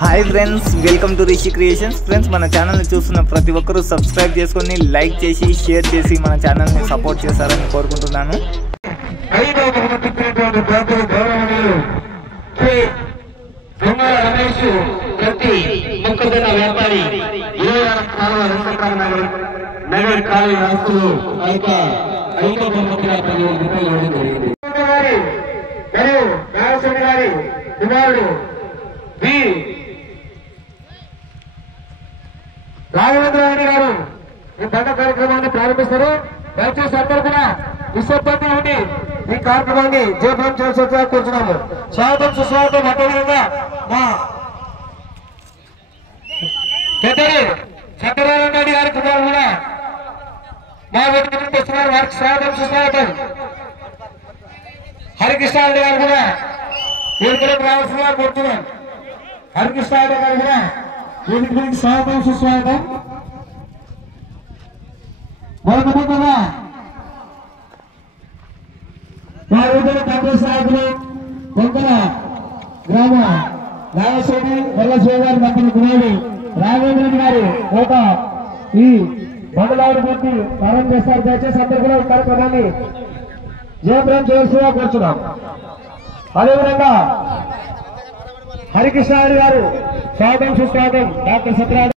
Hi friends, welcome to Rishi creations. Friends, మన ఛానల్ని చూస్తున్న ప్రతి ఒక్కరూ సబ్స్క్రైబ్ చేసుకొని లైక్ చేసి షేర్ చేసి మన ఛానల్ని సపోర్ట్ చేస్తారని కోరుకుంటున్నాను. రాఘవేంద్ర రెడ్డి గారు ఈ దండ కార్యక్రమాన్ని ప్రారంభిస్తారు. దయచేసి అందరూ కూడా నిశ్శబ్దంగా ఉండి ఈ కార్యక్రమాన్ని జయప్రదం చేసేట్టుగా కూర్చున్నాము. స్వాగతం సుస్వాగతం. అదేవిధంగా మా పెద్దలు సత్యనారాయణ రెడ్డి గారి కుటుంబం కూడా మా వ్యక్తిని తెస్తున్నారు. వారికి స్వాగతం సుస్వాగతం. హరికృష్ణ రెడ్డి గారు కూడా వీరికి రావాల్సిందిగా కోరుతున్నాం. హరికృష్ణ రెడ్డి గారు కూడా వీరికి స్వాగతం సుస్వాగతం. మరొక ముందుగా వారి కాంగ్రెస్ నాయకులు కొంకర గ్రామ నాగేశ్వరి వల్లశ్వరి గారి మంత్రి కుమారుడు రాఘవేంద్ర రెడ్డి గారు ఒక ఈ బండలాడు పూర్తి ప్రారంభం చేస్తారు. దయచేసి అందరూ కూడా ఈ కార్యక్రమాన్ని జయప్రదం చేయాల్సిందిగా కోరుచున్నాం. అదేవిధంగా హరికృష్ణ రెడ్డి గారు స్వాగతం సుస్వాగతం. డాక్టర్ సత్యనారాయణ